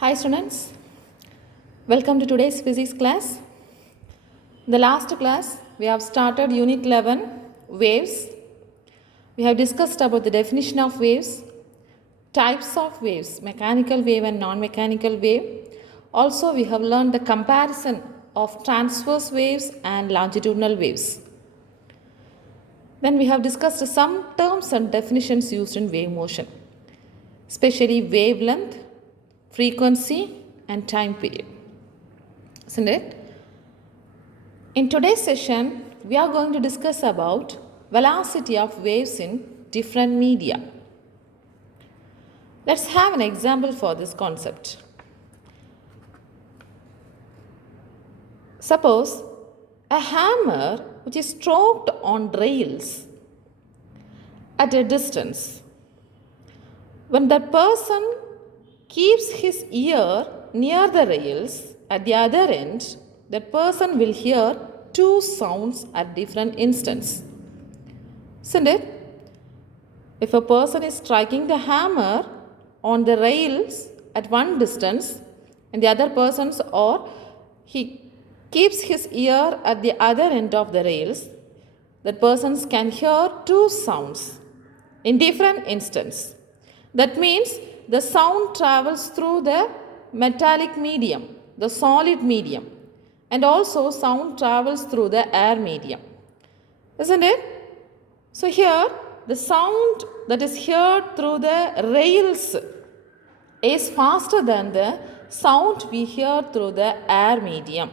Hi students, welcome to today's physics class. In the last class, we have started unit 11, waves. We have discussed about the definition of waves, types of waves, mechanical wave and non-mechanical wave. Also, we have learned the comparison of transverse waves and longitudinal waves. Then we have discussed some terms and definitions used in wave motion, especially wavelength, frequency and time period. Isn't it? In today's session, we are going to discuss about velocity of waves in different media. Let's have an example for this concept. Suppose a hammer which is stroked on rails at a distance. When that person keeps his ear near the rails at the other end, that person will hear two sounds at different instants. Isn't it? If a person is striking the hammer on the rails at one distance and the other person's or he keeps his ear at the other end of the rails, that persons can hear two sounds in different instants. That means the sound travels through the metallic medium, the solid medium, and also sound travels through the air medium. Isn't it? So here the sound that is heard through the rails is faster than the sound we hear through the air medium.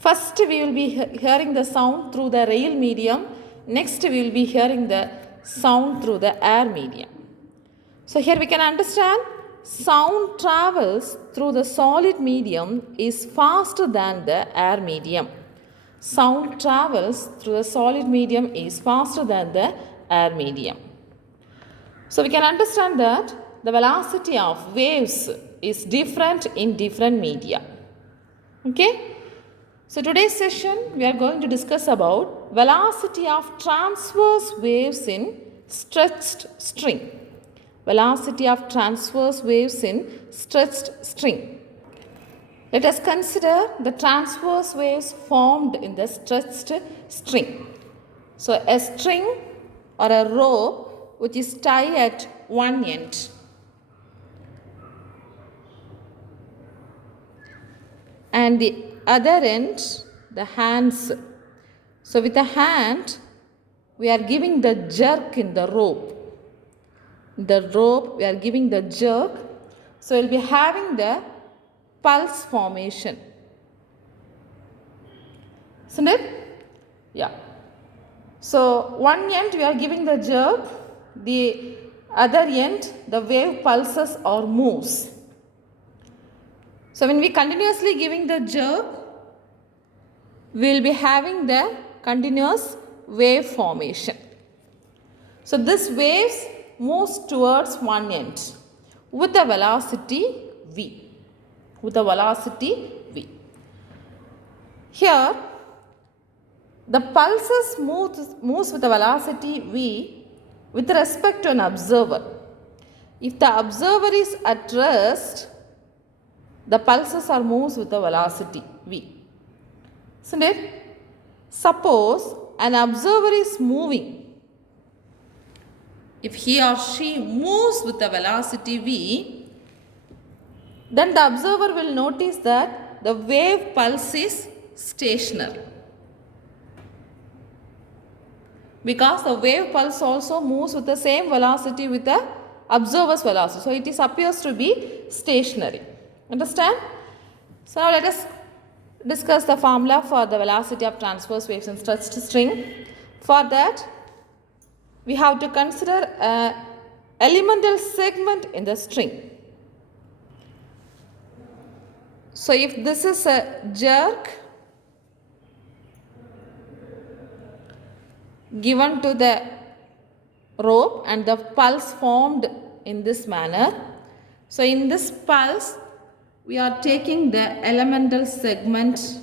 First we will be hearing the sound through the rail medium, next we will be hearing the sound through the air medium. So here we can understand sound travels through the solid medium is faster than the air medium. Sound travels through the solid medium is faster than the air medium. So we can understand that the velocity of waves is different in different media. Okay? So today's session we are going to discuss about velocity of transverse waves in stretched string. Velocity of transverse waves in stretched string. Let us consider the transverse waves formed in the stretched string. So a string or a rope which is tied at one end. And the other end, the hands. So with the hand, we are giving the jerk in the rope. The rope, we are giving the jerk. So we will be having the pulse formation. Isn't it? Yeah. So one end we are giving the jerk, the other end the wave pulses or moves. So when we continuously giving the jerk, we will be having the continuous wave formation. So this waves moves towards one end with the velocity v. With the velocity v. Here, the pulses moves with the velocity v with respect to an observer. If the observer is at rest, the pulses are moves with the velocity v. Isn't it? Suppose an observer is moving. If he or she moves with the velocity v, then the observer will notice that the wave pulse is stationary. Because the wave pulse also moves with the same velocity with the observer's velocity. So it appears to be stationary. Understand? So now let us discuss the formula for the velocity of transverse waves in stretched string. For that, we have to consider an elemental segment in the string. So if this is a jerk given to the rope and the pulse formed in this manner. So in this pulse, we are taking the elemental segment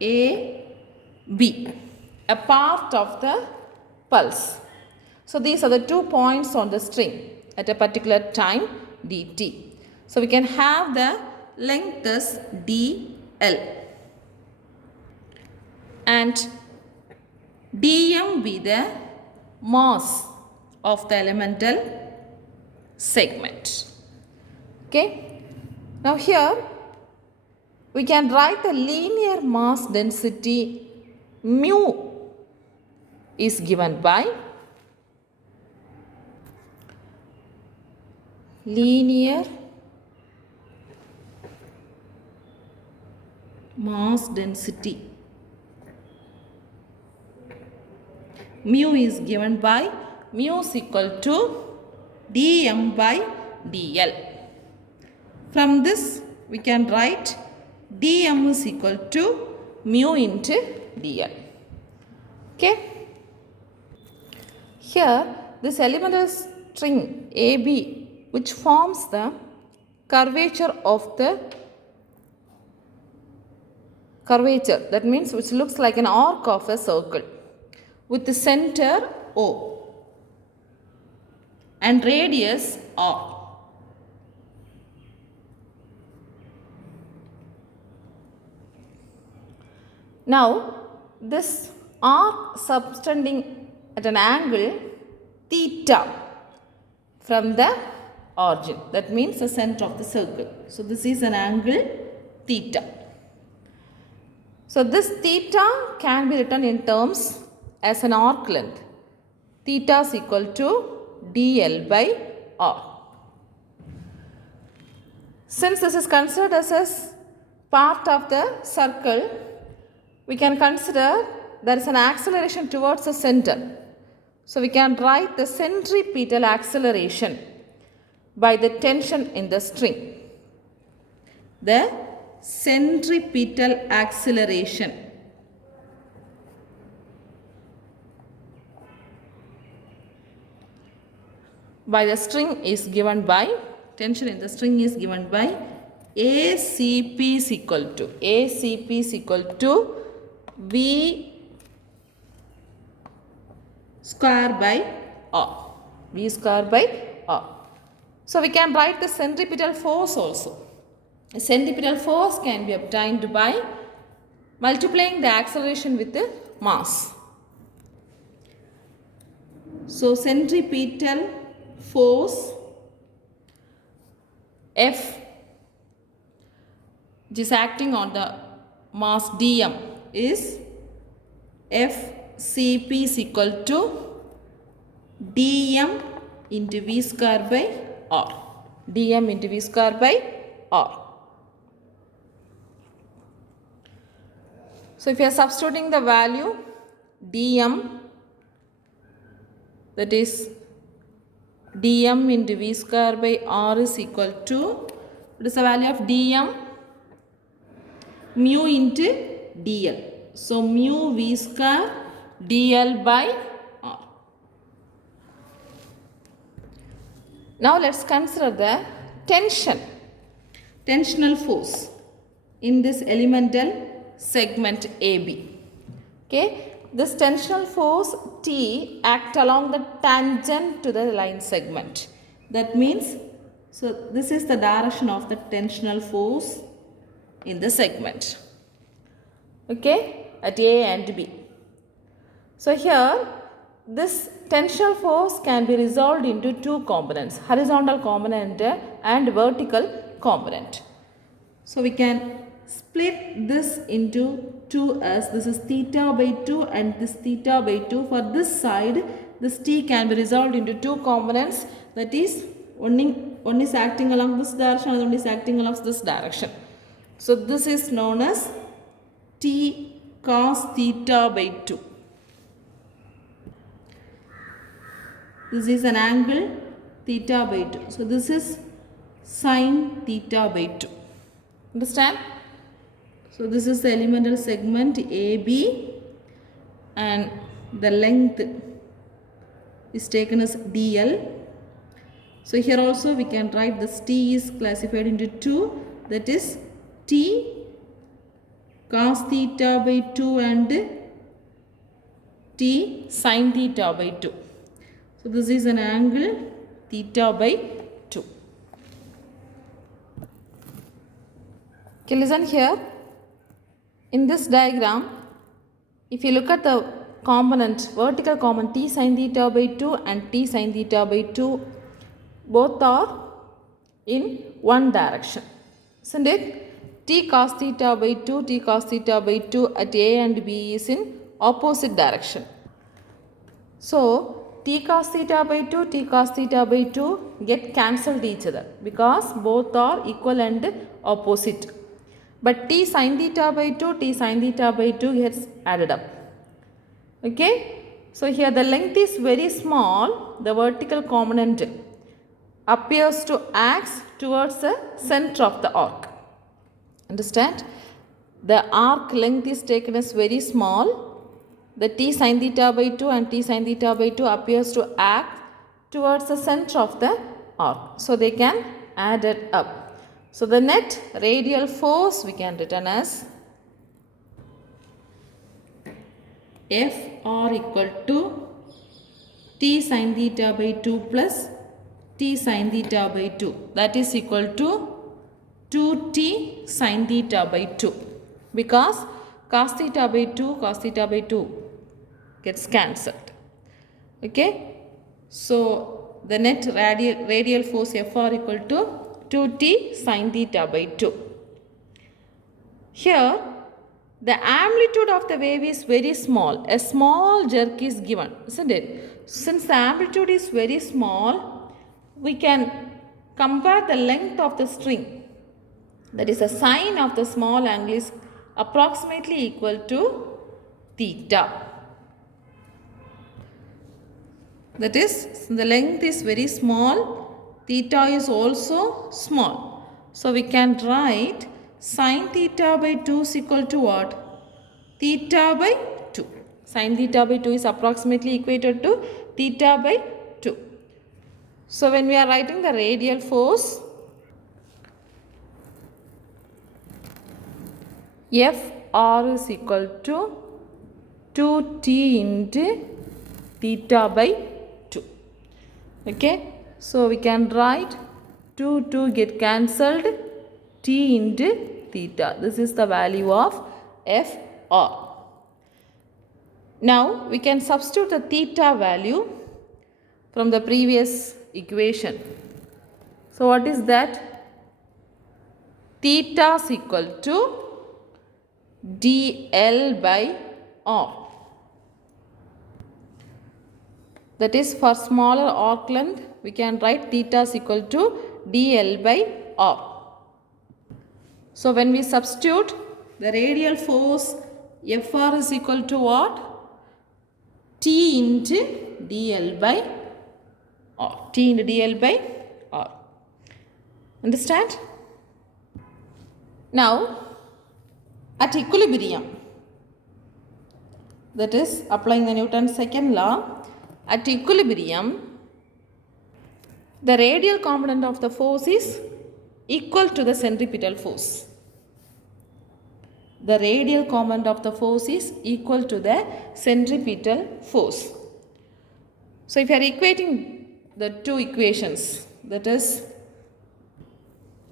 A, B, a part of the pulse. So these are the 2 points on the string at a particular time dt. So we can have the length as dl and dm be the mass of the elemental segment. Okay. Now here we can write the linear mass density mu is given by linear mass density. Mu is given by mu is equal to dm by dl. From this we can write dm is equal to mu into dl. Okay. Here this elemental string AB which forms the curvature of the curvature, that means which looks like an arc of a circle with the center O and radius R. Now this arc subtending at an angle theta from the origin, that means the center of the circle. So this is an angle theta. So this theta can be written in terms as an arc length. Theta is equal to dl by r. Since this is considered as a part of the circle, we can consider there is an acceleration towards the center. So we can write the centripetal acceleration by the tension in the string. The centripetal acceleration by the string is given by, tension in the string is given by ACP is equal to V square by R. V square by R. So we can write the centripetal force also. The centripetal force can be obtained by multiplying the acceleration with the mass. So centripetal force F, which is acting on the mass dm, is FCP is equal to dm into V square by R. dm into V square by R. So if you are substituting the value dm, that is dm into V square by R is equal to, what is the value of dm? Mu into dl. So mu V square dl by R. Now let's consider the tensional force in this elemental segment AB. Okay, this tensional force T act along the tangent to the line segment. That means, so this is the direction of the tensional force in the segment. Okay, at A and B. So here this tensional force can be resolved into two components, horizontal component and vertical component. So we can split this into two as this is theta by 2 and this theta by 2. For this side, this T can be resolved into two components, that is one is acting along this direction and one is acting along this direction. So this is known as T cos theta by 2. This is an angle theta by 2. So this is sin theta by 2. Understand? So this is the elemental segment AB and the length is taken as dl. So here also we can write this T is classified into two, that is T cos theta by 2 and T sin theta by 2. So this is an angle theta by 2. Okay, listen here. In this diagram, if you look at the component, vertical component t sin theta by 2 and t sin theta by 2, both are in one direction, isn't it? T cos theta by 2, t cos theta by 2 at A and B is in opposite direction. So, t cos theta by 2, t cos theta by 2 get cancelled each other because both are equal and opposite. But t sin theta by 2, t sin theta by 2 gets added up. Okay. So, here the length is very small. The vertical component appears to act towards the center of the arc. Understand? The arc length is taken as very small. The t sin theta by 2 and t sin theta by 2 appears to act towards the center of the arc. So, they can add it up. So, the net radial force we can written as Fr equal to t sin theta by 2 plus t sin theta by 2, that is equal to 2t sin theta by 2, because cos theta by 2 gets cancelled. Okay. So, the net radial force Fr equal to 2t sin theta by 2. Here, the amplitude of the wave is very small. A small jerk is given, isn't it? Since the amplitude is very small, we can compare the length of the string. That is, the sine of the small angle is approximately equal to theta. That is, the length is very small, theta is also small. So, we can write sin theta by 2 is equal to what? Theta by 2. Sin theta by 2 is approximately equated to theta by 2. So, when we are writing the radial force, Fr is equal to 2t into theta by 2. Okay. So, we can write 2 get cancelled, t into theta. This is the value of Fr. Now, we can substitute the theta value from the previous equation. So, what is that? Theta is equal to dl by r. That is, for smaller arc length, we can write theta is equal to dl by r. So, when we substitute the radial force, Fr is equal to what? T into dl by r. T into dl by r. Understand? Now, at equilibrium, that is applying the Newton's second law, at equilibrium, the radial component of the force is equal to the centripetal force. The radial component of the force is equal to the centripetal force. So, if you are equating the two equations, that is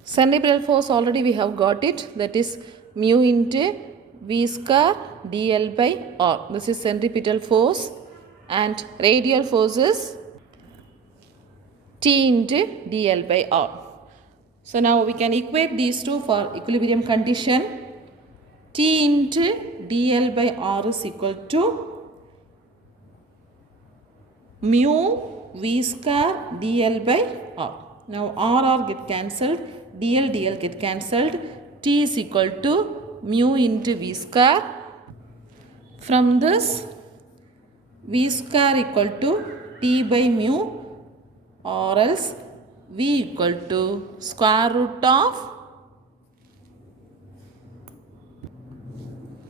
centripetal force, already we have got it, that is mu into v square dl by r. This is centripetal force, and radial force is T into dl by r. So, now we can equate these two for equilibrium condition. T into dl by r is equal to mu v square dl by r. Now, r get cancelled, dl get cancelled. T is equal to mu into v square. From this, v square equal to t by mu, or else v equal to square root of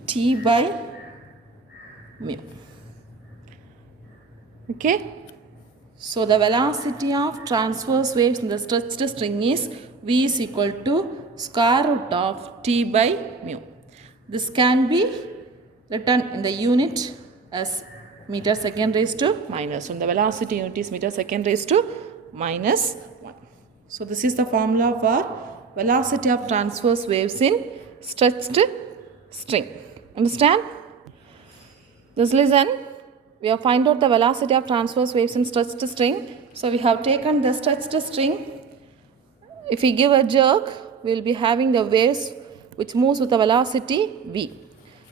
t by mu. Okay. So, the velocity of transverse waves in the stretched string is v is equal to square root of t by mu. This can be written in the unit as meter second raised to minus 1. The velocity unit is meter second raised to minus 1. So, this is the formula for velocity of transverse waves in stretched string. Understand? Just listen. We have find out the velocity of transverse waves in stretched string. So we have taken the stretched string. If we give a jerk, we will be having the waves which moves with the velocity v.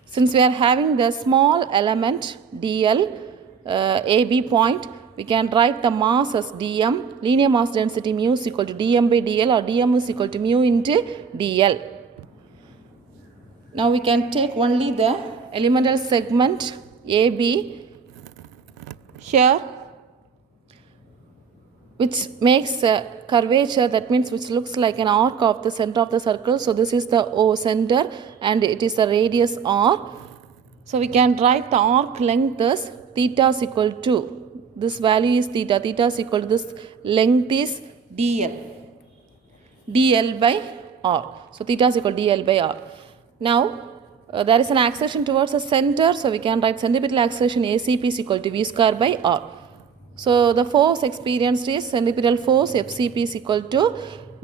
Since we are having the small element dl, AB point, we can write the mass as dm. Linear mass density mu is equal to dm by dl, or dm is equal to mu into dl. Now we can take only the elemental segment AB here, which makes a curvature, that means which looks like an arc of the center of the circle. So this is the O center and it is the radius r. So we can write the arc length as theta is equal to, this value is theta, theta is equal to this length is dl, dl by r. So theta is equal to dl by r. Now there is an acceleration towards the center, so we can write centripetal acceleration ACP is equal to v square by r. So the force experienced is centripetal force FCP is equal to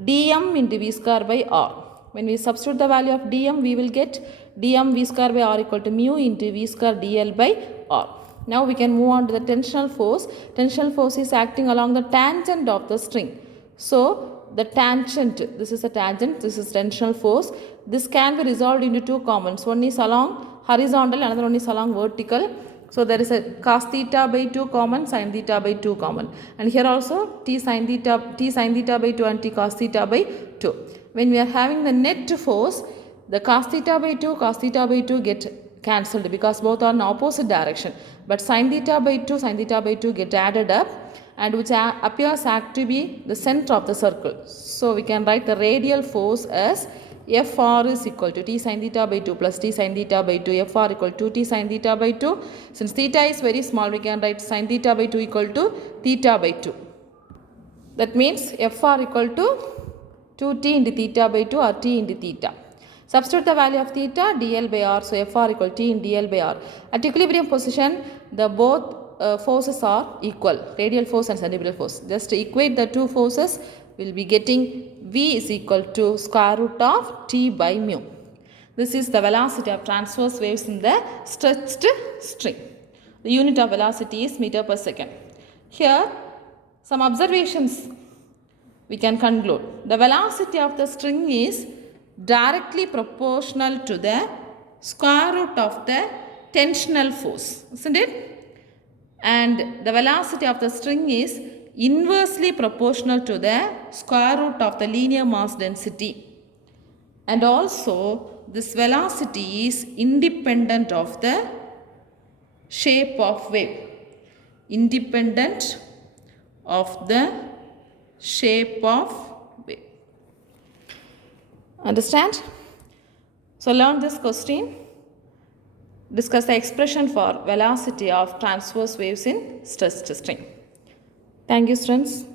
dm into v square by r. When we substitute the value of dm, we will get dm v square by r equal to mu into v square dl by r. Now we can move on to the tensional force. Tensional force is acting along the tangent of the string. So the tangent, this is a tangent, this is tensional force. This can be resolved into two components. One is along horizontal, another one is along vertical. So there is a cos theta by 2 common, sin theta by 2 common. And here also t sin theta by 2 and t cos theta by 2. When we are having the net force, the cos theta by 2 get cancelled because both are in opposite direction. But sin theta by 2 get added up, and which appears to be the center of the circle. So we can write the radial force as Fr is equal to t sin theta by 2 plus t sin theta by 2. Fr equal to t sin theta by 2. Since theta is very small, we can write sin theta by 2 equal to theta by 2. That means Fr equal to 2t into theta by 2 or t into theta. Substitute the value of theta, dl by r. So Fr equal to t in dl by r. At equilibrium position, the both forces are equal, radial force and centripetal force. Just equate the two forces, we will be getting v is equal to square root of t by mu. This is the velocity of transverse waves in the stretched string. The unit of velocity is meter per second. Here, some observations we can conclude. The velocity of the string is directly proportional to the square root of the tensional force, isn't it? And the velocity of the string is inversely proportional to the square root of the linear mass density. And also this velocity is independent of the shape of wave. Independent of the shape of wave. Understand? So learn this question. Discuss the expression for velocity of transverse waves in stretched string. Thank you, students.